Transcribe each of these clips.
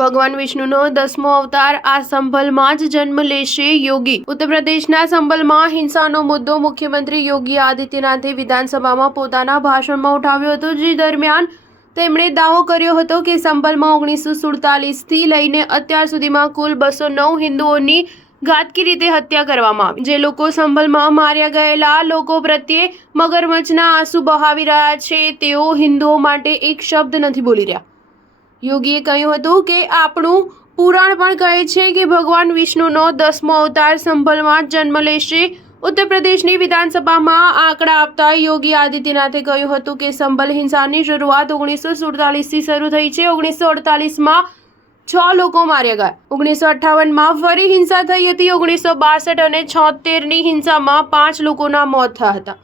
ભગવાન વિષ્ણુનો 10મો અવતાર આ સંભલમાં જ જન્મ લેશે યોગી। ઉત્તર પ્રદેશના સંભલમાં હિંસાનો મુદ્દો મુખ્યમંત્રી યોગી આદિત્યનાથે વિધાનસભામાં પોતાના ભાષણમાં ઉઠાવ્યો હતો, જે દરમિયાન તેમણે દાવો કર્યો હતો કે સંભલમાં 1947થી લઈને અત્યાર સુધીમાં કુલ 209 હિન્દુઓની ઘાતકી રીતે હત્યા કરવામાં આવી। જે લોકો સંભલમાં માર્યા ગયેલા લોકો પ્રત્યે મગરમચ્છના આંસુ બહાવી રહ્યા છે, તેઓ હિન્દુઓ માટે એક શબ્દ નથી બોલી રહ્યા। યોગીએ કહ્યું હતું કે આપણું પુરાણ પણ કહે છે કે ભગવાન વિષ્ણુનો 10મો અવતાર સંભલમાં જન્મ લેશે। ઉત્તર પ્રદેશની વિધાનસભામાં આંકડા આપતા યોગી આદિત્યનાથે કહ્યું હતું કે સંભલ હિંસાની શરૂઆત 1947થી શરૂ થઈ છે। 1948માં 6 લોકો માર્યા ગયા। 1958માં ફરી હિંસા થઈ હતી। 1962 અને 76ની હિંસામાં 5 લોકોના મોત થયા હતા।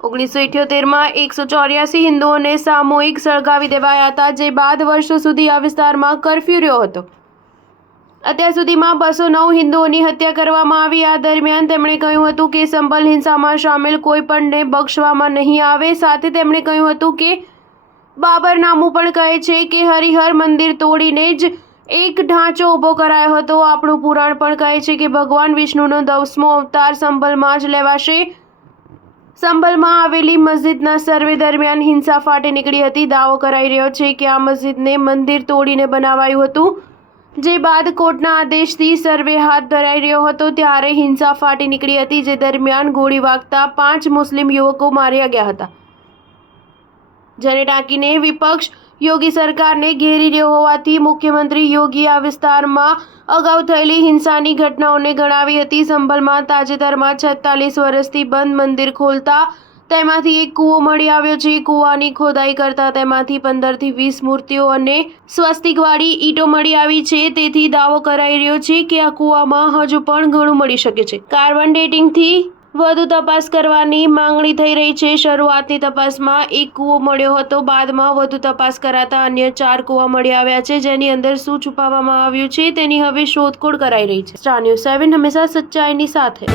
1978માં 184 હિન્દુઓને સામૂહિક સળગાવી દેવાયા હતા, જે બાદ વર્ષો સુધી આ વિસ્તારમાં કર્ફ્યુ રહ્યો હતો। અત્યાર સુધીમાં 209 હિન્દુઓની હત્યા કરવામાં આવી। આ દરમિયાન તેમણે કહ્યું હતું કે સંભલ હિંસામાં સામેલ કોઈ પણને બક્ષવામાં નહીં આવે। સાથે તેમણે કહ્યું હતું કે બાબરનામું પણ કહે છે કે હરિહર મંદિર તોડીને જ એક ઢાંચો ઊભો કરાયો હતો। આપણું પુરાણ પણ કહે છે કે ભગવાન વિષ્ણુનો 10મો અવતાર સંભલમાં જ લેવાશે। સંભલમાં આવેલી મસ્જિદના સર્વે દરમિયાન હિંસા ફાટી નીકળી હતી। દાવો કરાઈ રહ્યો છે કે આ મસ્જિદને મંદિર તોડીને બનાવાયું હતું, જે બાદ કોર્ટના આદેશથી સર્વે હાથ ધરાઈ રહ્યો હતો ત્યારે હિંસા ફાટી નીકળી હતી, જે દરમિયાન ગોળી વાગતા 5 મુસ્લિમ યુવકો માર્યા ગયા હતા, જેને ટાંકીને વિપક્ષ યોગી સરકારને ઘેરી રહ્યો હોવાથી મુખ્યમંત્રી યોગીએ આ વિસ્તારમાં અગાઉ થયેલી હિંસાની ઘટનાઓને ગણાવી હતી। સંભલમાં તાજેતરમાં 46 વર્ષથી બંધ મંદિર ખોલતા તેમાંથી એક કૂવો મળી આવ્યો છે। કૂવાની ખોદાઈ કરતા તેમાંથી 15થી 20 મૂર્તિઓ અને સ્વસ્તિકવાળી ઈંટો મળી આવી છે। તેથી દાવો કરાઈ રહ્યો છે કે આ કૂવામાં હજુ પણ ઘણું મળી શકે છે। કાર્બન ડેટિંગથી વધુ તપાસ કરવાની માંગણી થઈ રહી છે। શરૂઆતની તપાસમાં એક કૂવો મળ્યો હતો, બાદમાં વધુ તપાસ કરાતા અન્ય 4 કૂવા મળી આવ્યા છે, જેની અંદર શું છુપાવવામાં આવ્યું છે તેની હવે શોધખોળ કરાઈ રહી છે। સ્ટાર ન્યૂઝ 7 હંમેશા સચ્ચાઈની સાથે।